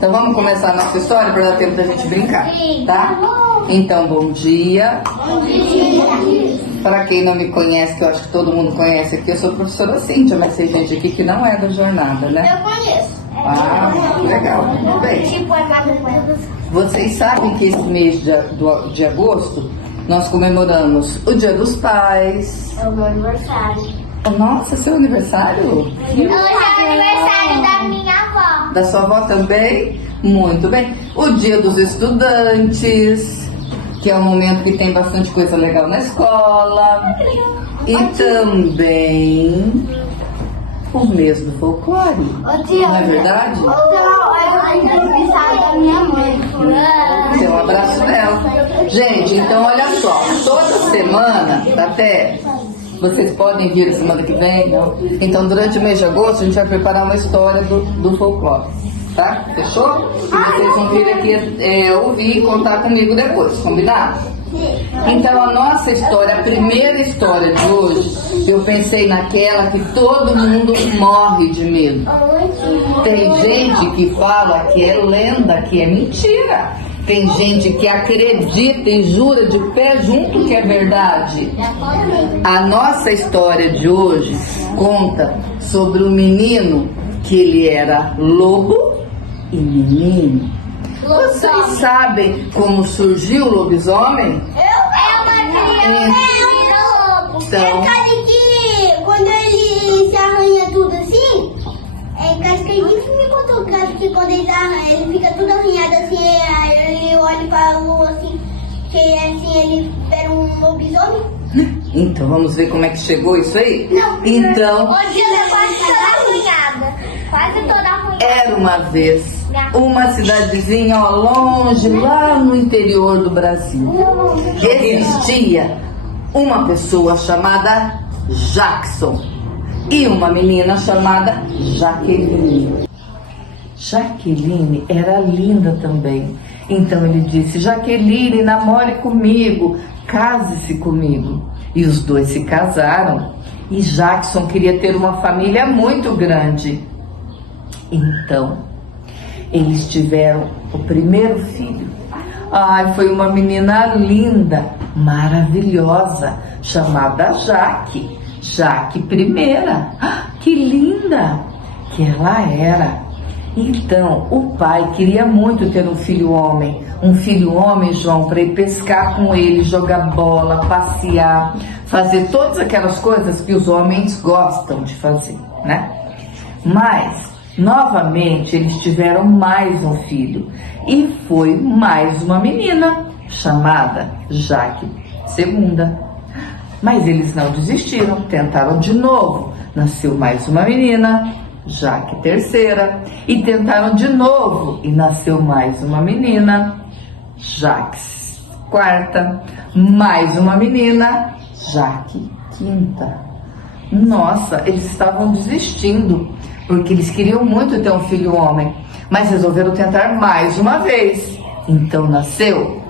Então vamos começar a nossa história para dar tempo da gente brincar, tá? Então, bom dia. Bom dia. Para quem não me conhece, que eu acho que todo mundo conhece aqui, eu sou a professora Cíntia, mas tem gente aqui que não é da jornada, né? Eu conheço. Ah, legal, muito bem. Tipo, Vocês sabem que esse mês de agosto nós comemoramos o Dia dos Pais. é o meu aniversário. Nossa, seu aniversário? Hoje é o aniversário da minha avó. Da sua avó também? Muito bem. O Dia dos Estudantes, que é um momento que tem bastante coisa legal na escola. E também o mês do folclore. Não é verdade? É o aniversário da minha mãe. Então, um abraço dela. Gente, então olha só, toda semana, até vocês podem vir semana que vem, não? Então, durante o mês de agosto, a gente vai preparar uma história do folclore, tá? Fechou? E vocês vão vir aqui ouvir e contar comigo depois, combinado? Então, a nossa história, a primeira história de hoje, eu pensei naquela que todo mundo morre de medo. Tem gente que fala que é lenda, que é mentira. Tem gente que acredita e jura de pé junto que é verdade. A nossa história de hoje conta sobre um menino que ele era lobo e menino. Vocês sabem como surgiu o lobisomem? Então, que quando ele se arranha tudo assim, acho que ele me contou que quando ele arranha, ele fica tudo arranhado assim, aí ele olha pra lua assim, que assim ele era um lobisomem. então vamos ver como é que chegou isso aí? Não. Então, Hoje ela é quase toda arranhada. Quase toda arranhada. era uma vez uma cidadezinha ao longe, lá no interior do Brasil. Existia uma pessoa chamada Jackson e uma menina chamada Jaqueline. Jaqueline era linda também. Então ele disse: Jaqueline, namore comigo, case-se comigo. E os dois se casaram. E Jackson queria ter uma família muito grande. Então, eles tiveram o primeiro filho. Ai, foi uma menina linda, maravilhosa, chamada Jaque. Jaque primeira. Ah, que linda que ela era. Então, o pai queria muito ter um filho homem. Um filho homem, João, para ir pescar com ele, jogar bola, passear, fazer todas aquelas coisas que os homens gostam de fazer, né? Mas, novamente, eles tiveram mais um filho. E foi mais uma menina, chamada Jaque segunda. Mas eles não desistiram, tentaram de novo. Nasceu mais uma menina, Jaque terceira. E tentaram de novo, e nasceu mais uma menina, Jaque quarta. Mais uma menina, Jaque quinta. Nossa, eles estavam desistindo, porque eles queriam muito ter um filho homem, mas resolveram tentar mais uma vez. Então nasceu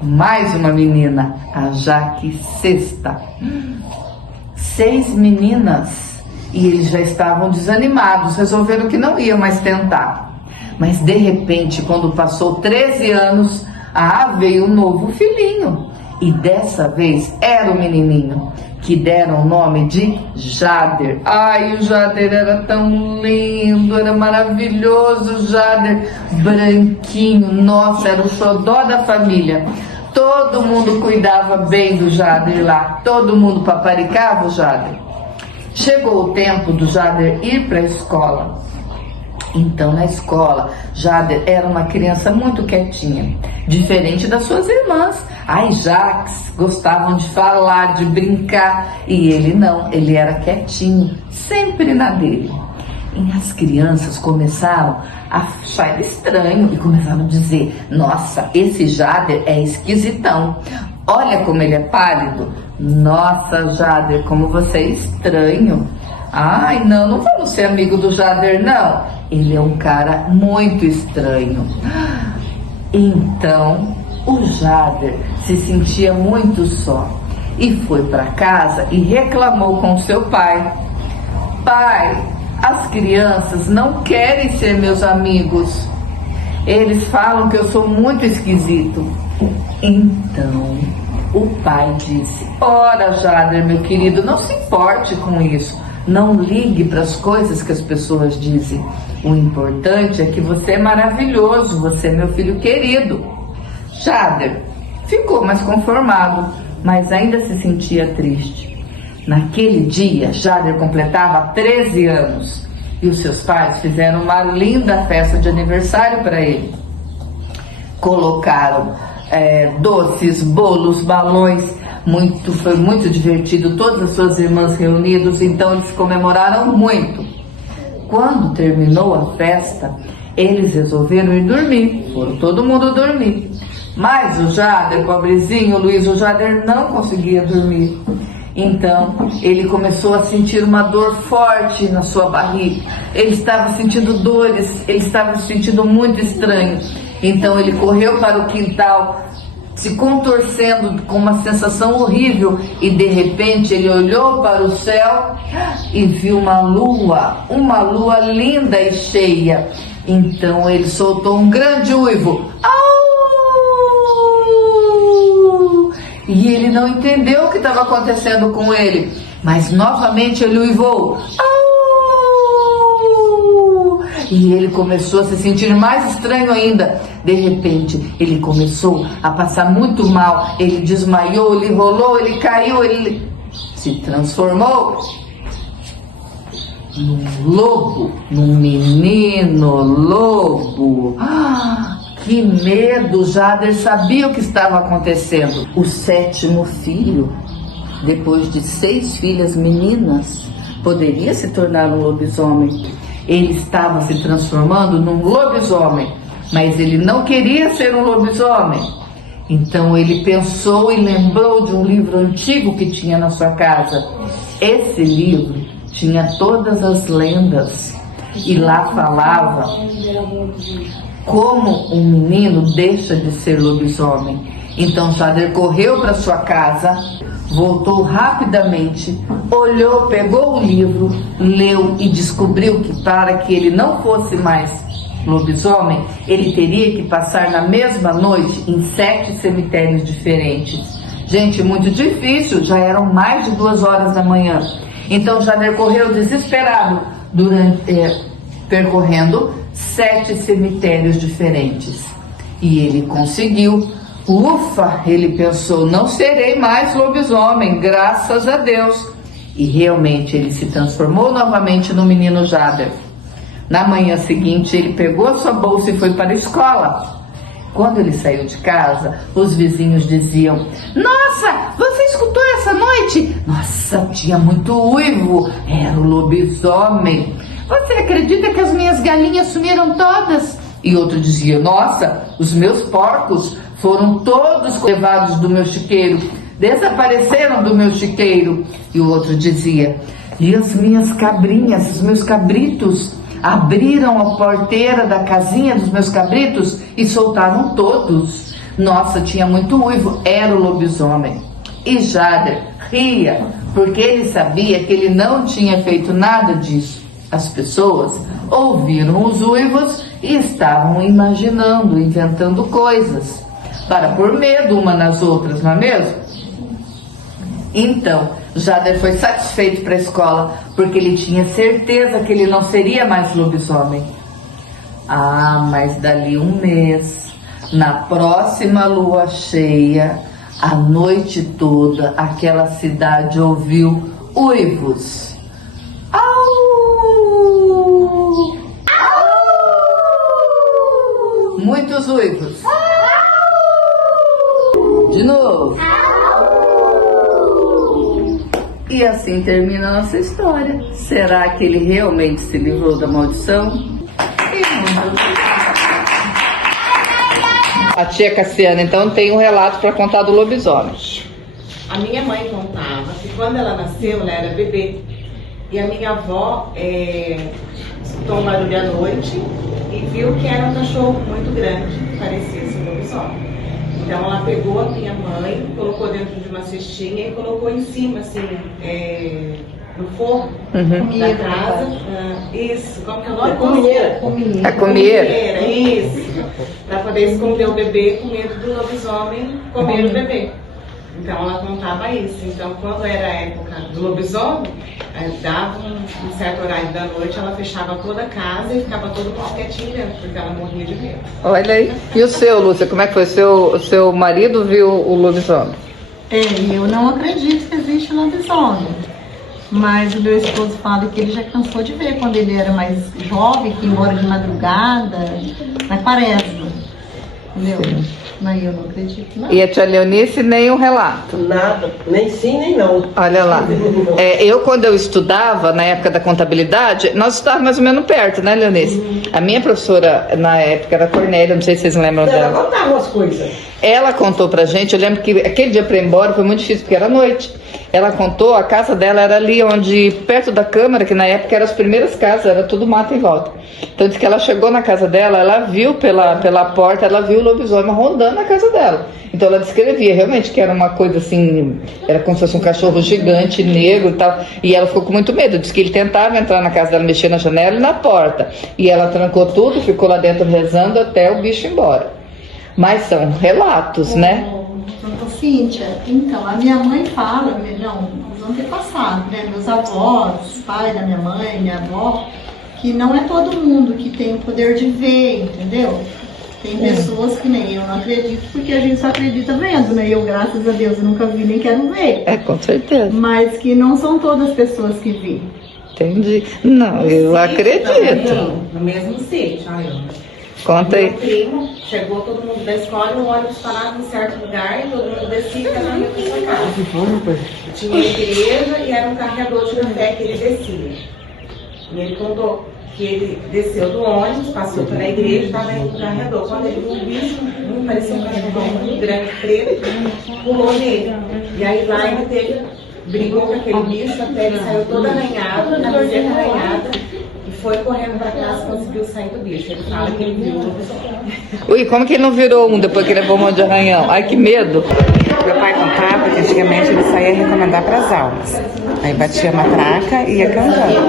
mais uma menina, a Jaque sexta. 6 meninas, e eles já estavam desanimados, resolveram que não iam mais tentar. Mas de repente, quando passou 13 anos, veio um novo filhinho. E dessa vez era o menininho, que deram o nome de Jader. Ai, o Jader era tão lindo, era maravilhoso, o Jader, branquinho, nossa, era o xodó da família. Todo mundo cuidava bem do Jader lá, todo mundo paparicava o Jader. Chegou o tempo do Jader ir para a escola. Então, na escola, Jader era uma criança muito quietinha, diferente das suas irmãs. As Jaques gostavam de falar, de brincar, e ele não, ele era quietinho, sempre na dele. E as crianças começaram a achar ele estranho e começaram a dizer: nossa, esse Jader é esquisitão, olha como ele é pálido. Nossa, Jader, como você é estranho. Ai, não vamos ser amigo do Jader, não. Ele é um cara muito estranho. Então, o Jader se sentia muito só e foi para casa e reclamou com seu pai: pai, as crianças não querem ser meus amigos. Eles falam que eu sou muito esquisito. Então, o pai disse: ora, Jader, meu querido, não se importe com isso. Não ligue para as coisas que as pessoas dizem. O importante é que você é maravilhoso, você é meu filho querido. Jader ficou mais conformado, mas ainda se sentia triste. Naquele dia, Jader completava 13 anos e os seus pais fizeram uma linda festa de aniversário para ele. Colocaram doces, bolos, balões, foi muito divertido, todas as suas irmãs reunidas, então eles comemoraram muito. Quando terminou a festa, eles resolveram ir dormir, foram todo mundo dormir. Mas o Jader, pobrezinho, o Luiz, o Jader não conseguia dormir. Então, ele começou a sentir uma dor forte na sua barriga. Ele estava sentindo dores, ele estava se sentindo muito estranho. Então, ele correu para o quintal, se contorcendo com uma sensação horrível. E, de repente, ele olhou para o céu e viu uma lua linda e cheia. Então, ele soltou um grande uivo. E ele não entendeu o que estava acontecendo com ele, mas novamente ele uivou. E ele começou a se sentir mais estranho ainda. De repente, ele começou a passar muito mal. Ele desmaiou, ele rolou, ele caiu, ele se transformou num lobo, num menino lobo. Que medo! Jader sabia o que estava acontecendo. O 7º filho, depois de 6 filhas meninas, poderia se tornar um lobisomem. Ele estava se transformando num lobisomem, mas ele não queria ser um lobisomem. Então ele pensou e lembrou de um livro antigo que tinha na sua casa. Esse livro tinha todas as lendas e lá falava como um menino deixa de ser lobisomem. Então Jader correu para sua casa, voltou rapidamente, olhou, pegou o livro, leu e descobriu que para que ele não fosse mais lobisomem, ele teria que passar na mesma noite em 7 cemitérios diferentes. Gente, muito difícil, já eram mais de 2 horas da manhã. Então Jader correu desesperado, percorrendo 7 cemitérios diferentes. E ele conseguiu. Ufa, ele pensou, não serei mais lobisomem, graças a Deus. E realmente ele se transformou novamente no menino Jader. Na manhã seguinte, ele pegou a sua bolsa e foi para a escola. Quando ele saiu de casa, os vizinhos diziam: nossa, você escutou essa noite? Nossa, tinha muito uivo, era o lobisomem. Você acredita que as minhas galinhas sumiram todas? E outro dizia: nossa, os meus porcos foram todos levados do meu chiqueiro, desapareceram do meu chiqueiro. E o outro dizia: e as minhas cabrinhas, os meus cabritos, abriram a porteira da casinha dos meus cabritos e soltaram todos. Nossa, tinha muito uivo, era o lobisomem. E Jader ria, porque ele sabia que ele não tinha feito nada disso. As pessoas ouviram os uivos e estavam imaginando, inventando coisas, para pôr medo uma nas outras, não é mesmo? Então, Jader foi satisfeito para a escola, porque ele tinha certeza que ele não seria mais lobisomem. Mas dali um mês, na próxima lua cheia, a noite toda, aquela cidade ouviu uivos. Muitos uivos. De novo. E assim termina a nossa história. Será que ele realmente se livrou da maldição? A tia Cassiana, então, tem um relato para contar do lobisomem. A minha mãe contava que quando ela nasceu, ela era bebê. E a minha avó escutou um barulho à noite e viu que era um cachorro muito grande, que parecia ser um lobisomem. Então ela pegou a minha mãe, colocou dentro de uma cestinha e colocou em cima, assim, no forno da casa. Isso, como que é o nome? A comieira. Isso. poder esconder o bebê com medo do lobisomem comer o bebê. Então ela contava isso. Então quando era a época do lobisomem, dava um certo horário da noite, ela fechava toda a casa e ficava todo mundo quietinho dentro, porque ela morria de medo. Olha aí. E o seu, Lúcia, como é que foi? O seu marido viu o lobisomem? Eu não acredito que existe lobisomem. Mas o meu esposo fala que ele já cansou de ver quando ele era mais jovem, que ia embora de madrugada, na quaresma. Entendeu? Mas eu não acredito, não. E a tia Leonice, nenhum relato? Nada, nem sim, nem não. Olha lá. Quando eu estudava, na época da contabilidade, nós estávamos mais ou menos perto, né, Leonice? A minha professora, na época, era a Cornélia, não sei se vocês lembram Ela dela. contava as coisas. Ela contou pra gente, eu lembro que aquele dia pra ir embora foi muito difícil, porque era noite. Ela contou, a casa dela era ali onde, perto da Câmara, que na época eram as primeiras casas, era tudo mato em volta. Então diz que ela chegou na casa dela, ela viu pela porta, ela viu o lobisomem rondando na casa dela. Então ela descrevia realmente que era uma coisa assim, era como se fosse um cachorro gigante, negro e tal. E ela ficou com muito medo, diz que ele tentava entrar na casa dela, mexer na janela e na porta. E ela trancou tudo, ficou lá dentro rezando até o bicho ir embora. Mas são relatos, né? Cíntia, então, a minha mãe fala, não, os antepassados, né, meus avós, pai da minha mãe, minha avó, que não é todo mundo que tem o poder de ver, entendeu? Tem pessoas que nem eu não acredito, porque a gente só acredita vendo, né? Eu, graças a Deus, eu nunca vi nem quero ver. Com certeza. Mas que não são todas as pessoas que veem. Entendi. Não, eu acredito. No mesmo sítio, Conta Meu aí. primo, chegou todo mundo da escola, o ônibus parava em certo lugar e todo mundo descia e cada um ia pra sua casa. Tinha igreja e era um carregador de café que ele descia. E ele contou que ele desceu do ônibus, passou pela igreja, estava indo pro carregador. Quando ele viu um bicho, parecia um cachorro muito grande, preto, pulou nele. E aí lá ainda teve, brigou com aquele bicho até ele saiu todo arranhado, camiseta arranhada. E foi correndo pra casa e conseguiu sair do bicho. Ele fala que ele viu o lobisomem. Ui, como que ele não virou um depois que levou um monte de arranhão? Ai, que medo. Meu pai contava que antigamente ele saía recomendar para as almas. Aí batia a matraca e ia cantando.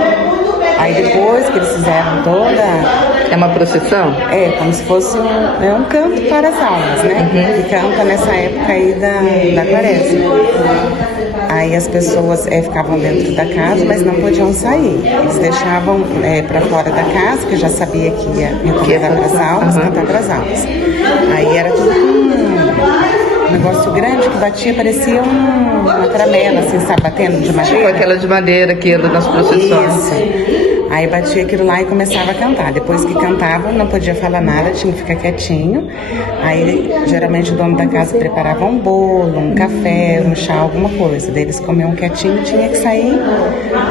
Aí depois que eles fizeram toda... É uma procissão? como se fosse um canto para as almas, né? Que canta nessa época aí da quaresma. Aí as pessoas ficavam dentro da casa, mas não podiam sair. Eles deixavam para fora da casa, que já sabia que ia recomendar para as almas, cantar para as almas. Aí era tudo um negócio grande que batia, parecia uma tramela, assim, sabe, batendo de madeira. Tipo aquela de madeira que anda nas procissões. Isso. Aí batia aquilo lá e começava a cantar. Depois que cantava, não podia falar nada, tinha que ficar quietinho. Aí, geralmente, o dono da casa preparava um bolo, um café, um chá, alguma coisa. Daí eles comiam quietinho e tinha que sair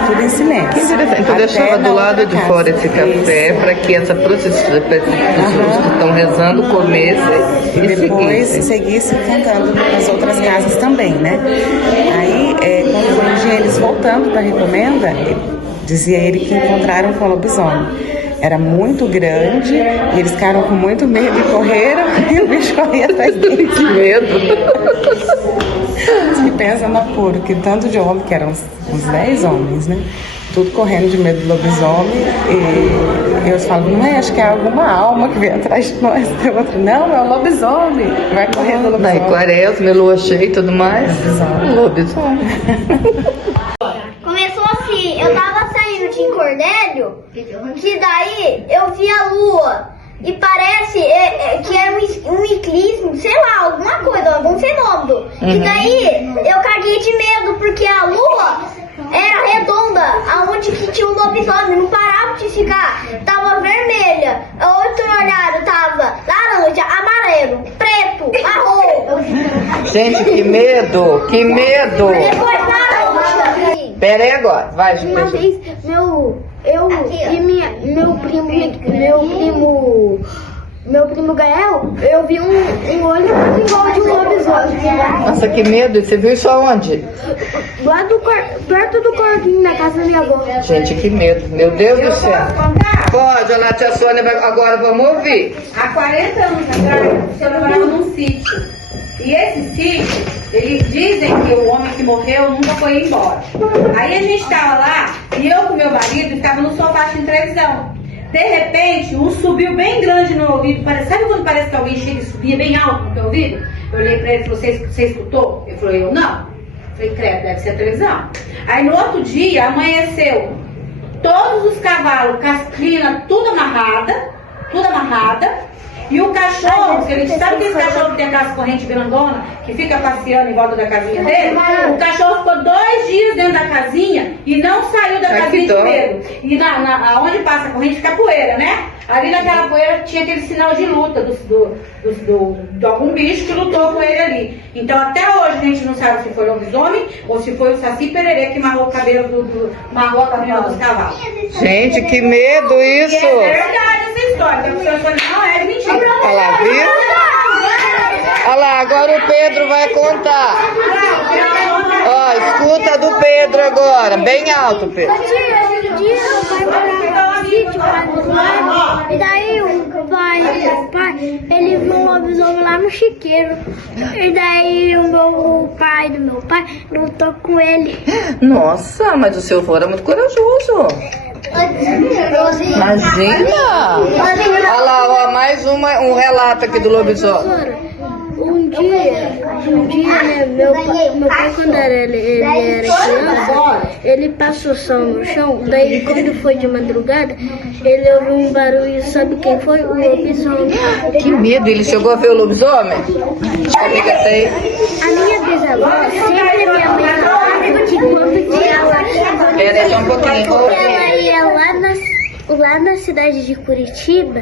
tudo em silêncio. Então deixava do lado de fora esse café para que essa procissão, para essas pessoas que estão rezando comessem e depois seguisse cantando nas outras casas também, né? Aí, quando foi um dia eles voltando para a recomenda, dizia ele que encontraram com o lobisomem. Era muito grande, e eles ficaram com muito medo e correram, e o bicho corria atrás deles. Que medo! Você pensa no apuro, que tanto de homem, que eram uns 10 homens, né? Tudo correndo de medo do lobisomem, e eu falo, não é, acho que é alguma alma que vem atrás de nós. Tem outro, não, é o lobisomem, vai correndo o lobisomem. Daí quaresma, lua cheia e tudo mais. Lobisomem. Começou assim, eu tava saindo de Cordélio, que daí eu vi a lua. E parece que era um eclipse, sei lá, alguma coisa, algum fenômeno. E daí eu caguei de medo, porque a lua era redonda, aonde que tinha um lobisomem, não parava de ficar. Tava vermelha, outro olhado tava laranja, amarelo, preto, marrom. Gente, que medo! Que medo! Depois laranja. Pera aí agora, vai, Uma vez, meu primo Gael, eu vi um olho igual de um lobisomem. Nossa, que medo! E você viu isso aonde? Lá perto do corguinho, na casa da minha avó. Gente, que medo! Meu Deus do céu! Pode, olha, a tia Sônia, agora vamos ouvir. Há 40 anos atrás, eu morava num sítio. E esse sítio, eles dizem que o homem que morreu nunca foi embora. Aí a gente estava lá, e eu com meu marido ficava no sofá assistindo televisão. De repente, um subiu bem grande no meu ouvido. Sabe quando parece que alguém chega e subia bem alto no teu ouvido? Eu olhei pra ele e falei, você escutou? Ele falou, eu não. Eu falei, credo, deve ser a televisão. Aí no outro dia, amanheceu. Todos os cavalos, casquina, tudo amarrada. E o cachorro, que a gente sabe que esse cachorro que tem aquelas correntes grandona, que fica passeando em volta da casinha dele, o cachorro ficou 2 dias dentro da casinha e não saiu da casinha de medo. E onde passa a corrente fica poeira, né? Ali naquela poeira tinha aquele sinal de luta de algum bicho que lutou com ele ali. Então até hoje a gente não sabe se foi lobisomem ou se foi o Saci Pererê que amarrou o cabelo amarrou a cabela dos cavalos. Gente, que medo isso! E é verdade essa história. Então, a pessoa não é mentira. Olha lá, viu? Olha lá, agora o Pedro vai contar. Ó, escuta do Pedro agora, bem alto, Pedro. E daí o pai, ele viu um lobisomem lá no chiqueiro. E daí o pai do meu pai lutou com ele. Nossa, mas o seu avô era muito corajoso. Imagina! Olha lá, ó, mais um relato aqui do lobisomem. Um dia, né, meu pai quando ele era criança, ele passou só no chão, daí quando foi de madrugada, ele ouviu um barulho, sabe quem foi? O lobisomem. Que medo, ele chegou a ver o lobisomem? Amiga, tem. A minha bisavó, sempre a minha mãe falava que quando ela... Pera só um pouquinho. Ela ia lá na cidade de Curitiba,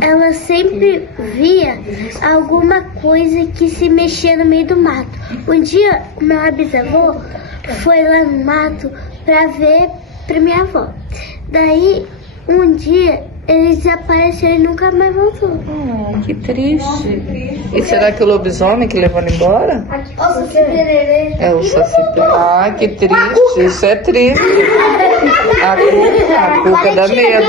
ela sempre via alguma coisa que se mexia no meio do mato. Um dia, meu bisavô foi lá no mato pra ver pra minha avó. Daí, um dia, ele desapareceu e nunca mais voltou. Que triste. E será que o lobisomem que levou ele embora? É o Saci Pererê. Ah, que triste. Isso é triste. A cuca dá medo.